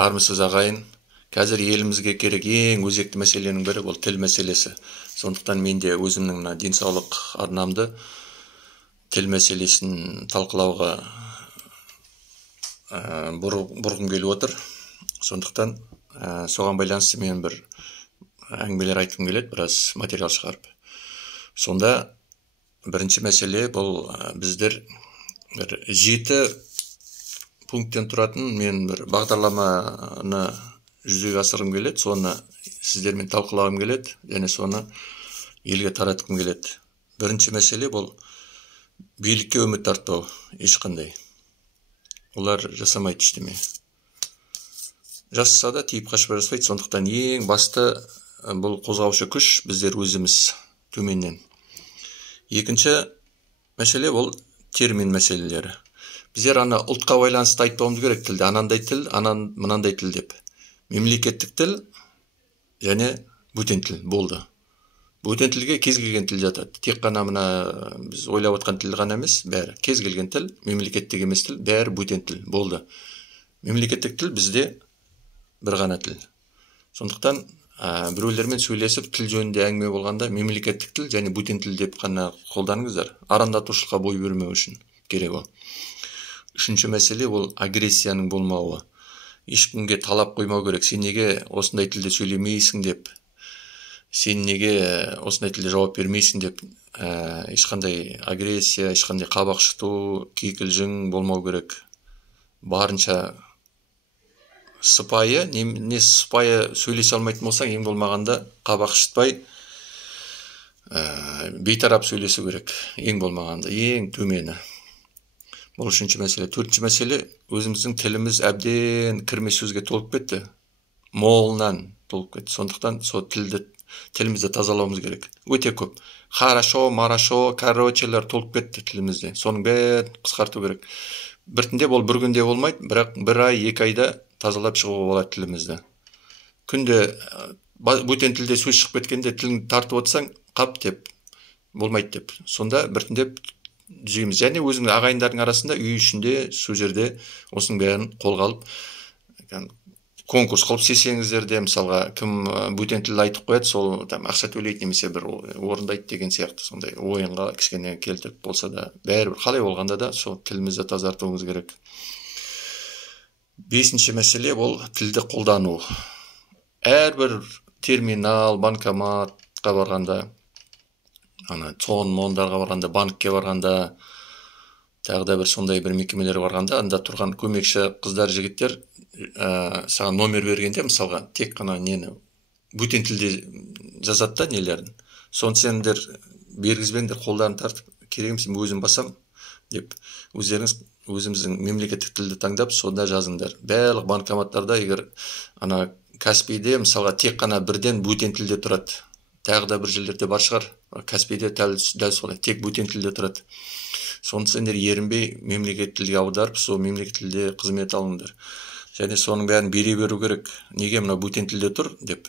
Армысыз ағайын. Қазір елімізге керек ең өзекті мәселенің бірі бұл тіл мәселесі. Сондықтан мен де өзімнің денсаулық арнамды тіл мәселесін талқылауға бұрғым келіп отыр. Сондықтан соған байланысты мен бір әңгімелер айтқым келеді, біраз материал шығарып. Сонда бірінші мәселе бұл біздер бір 7 пункттен тұратын мен бір бағдарламаны жүзеге асырғым келеді, соны сіздермен талқылағым келеді, және соны елге таратқым келеді. Бірінші мәселе бұл билікке үміт артпау ешқандай. Олар жасамайды ештеме. Жасаса да тиіп қашып жаспайды, сондықтан ең басты бұл қозғаушы күш біздер өзіміз төменнен. Екінші мәселе бұл термин мәселелері. Біздер ана ұлтқа байланысты айтпауымыз керек тілді. Анандай тіл, мынандай тіл деп. Мемлекеттік тіл және бөтен тіл болды. Бөтен тілге кез келген тіл жатады. Тек қана мына біз ойлап отқан тіл ғана емес, бәрі. Кез келген тіл, мемлекеттік емес тіл, бәрі бөтен тіл болды. Мемлекеттік тіл бізде бір ғана тіл. Сондықтан біреулермен сөйлесіп тіл жөнінде әңгіме болғанда мемлекеттік тіл және бөтен тіл деп қана қолданыңыздар. Арандатушылыққа бой бермеу үшін керек ол. Үшінші мәселе ол агрессияның болмауы. Ешкімге талап қоймау керек. Сен неге осындай тілде сөйлемейсің деп, сен неге осындай тілде жауап бермейсің деп, ешқандай агрессия, ешқандай қабақ шыту, кикілжің болмау керек. Барынша сыпайы, не сыпайы сөйлесе алмайтын болсаң, ең болмағанда қабақ шытпай, бейтарап сөйлесу керек. Ең болмағанда, ең төмені. Бұл үшінші мәселе. Төртінші мәселе, өзіміздің тіліміз әбден кірме сөзге толып кетті. Молынан толып кетті. Сондықтан сол тілімізді тазалауымыз керек. Өте көп. Хорошо, марашо, корочелер толып кетті тілімізде. Соның бәрін қысқарту керек. Біртіндеп ол бір күнде болмайды, бірақ бір ай, 2 айда тазалап шығуға болады тілімізді. Күнде бөтен тілде сөз шығып кеткенде тіліңді тартып отырсаң, қап деп, болмайды деп. Сонда біртіндеп түзейміз. Және өзіңіз ағайындардың арасында үй ішінде сол жерде осының бәрін қолға алып, конкурс қылып сесеңіздер де, мысалға кім бөтен тіл айтып қояды, сол ақша төлейді немесе бір орындайды деген сияқты сондай ойынға кішкене келтіріп болса да, бәрібір қалай болғанда да сол тілімізді тазартуымыз керек. Бесінші мәселе бұл тілді қолдану. Әрбір терминал, банкоматқа барғанда, мондарға барғанда, банкке барғанда, тағы да бір сондай бір мекемелер барғанда, анда тұрған көмекші қыздар, жігіттер саған номер бергенде, мысалға, тек қана нені бөтен тілде жазады да нелерін. Соны сендер бергізбеңдер, қолдарын тартып, керек емес, мен өзім басам деп, өздеріңіз өзіміздің мемлекеттік тілді таңдап, сонда жазыңдар. Барлық банкоматтарда, егер Каспийде, мысалға, тек қана бірден бөтен тілде тұрады. Тағы да бір жерлерде бар шығар. Каспийде дәл солай, тек бөтен тілде тұрады. Соны сендер ерінбей мемлекеттік тілге аударып, сол мемлекеттік тілде қызмет алыңдар. Және соның бәрін бере беру керек. Неге мына бөтен тілде тұр деп.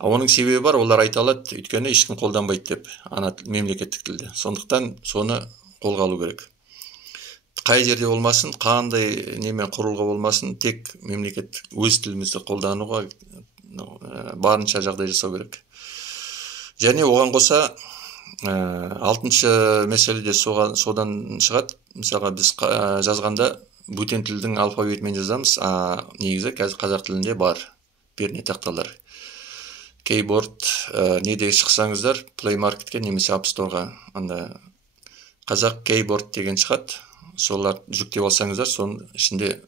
Оның себебі бар, олар айта алады, өйткені ешкім қолданбайды деп, мемлекеттік тілде. Сондықтан соны қолға алу керек. Қай жерде болмасын, қандай немен құрылғы болмасын, тек мемлекеттік өз тілімізді қолдануға барынша жағдай жасау керек. Және оған қоса, 6-шы мәселеде содан шығады. Мысалға, біз жазғанда бөтен тілдің алфавитімен жазамыз, негізі қазір қазақ тілінде бар перне тақталар. Кейборд, неде шықсаңыздар, Play Marketке немесе App Storeға қазақ кейборд деген шығады. Солар жүктеп алсаңыздар, соның ішінде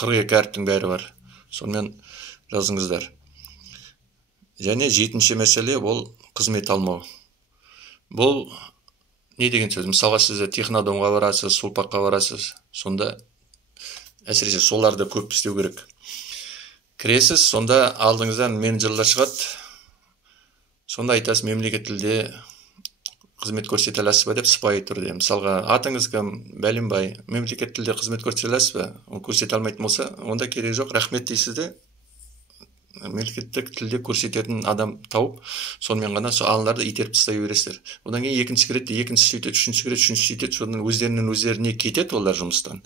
42 әріптің бәрі бар. Сонымен жазыңыздар. Және 7-ші мәселе бұл қызмет алмау. Бұл не деген сөз? Мысалға, сіз технодомға барасыз, сулпаққа барасыз. Сонда әсіресе соларды көп істеу керек. Кіресіз, сонда алдыңыздан менеджерлер шығады. Сонда айтасыз, мемлекеттік тілде қызмет көрсете аласыз ба деп, сыпайы түрде. Мысалға, атыңыз кім? Бәленбай. Мемлекеттік тілде қызмет көрсете аласыз ба? Оны көрсете алмайтын болса, онда керек жоқ, рахмет дейсіз де, мемлекеттік тілде көрсететін адам тауып, сонымен ғана сол алындарды итеріп тастай бересіздер. Одан кейін екінші кіреді, екінші сөйтеді, үшінші кіреді, үшінші сөйтеді, содан өздерінен өздеріне кетеді олар жұмыстан.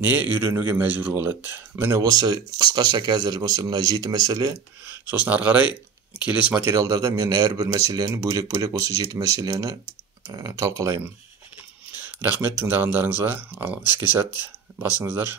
не үйренуге мәжбүр болады. Міне осы қысқаша қазір осы мына 7 мәселе. Сосын ары қарай келесі материалдарда мен әрбір мәселені бөлек-бөлек осы 7 мәселені талқылаймын. Рахмет тыңдағандарыңызға. Ал іске сәт басыңыздар.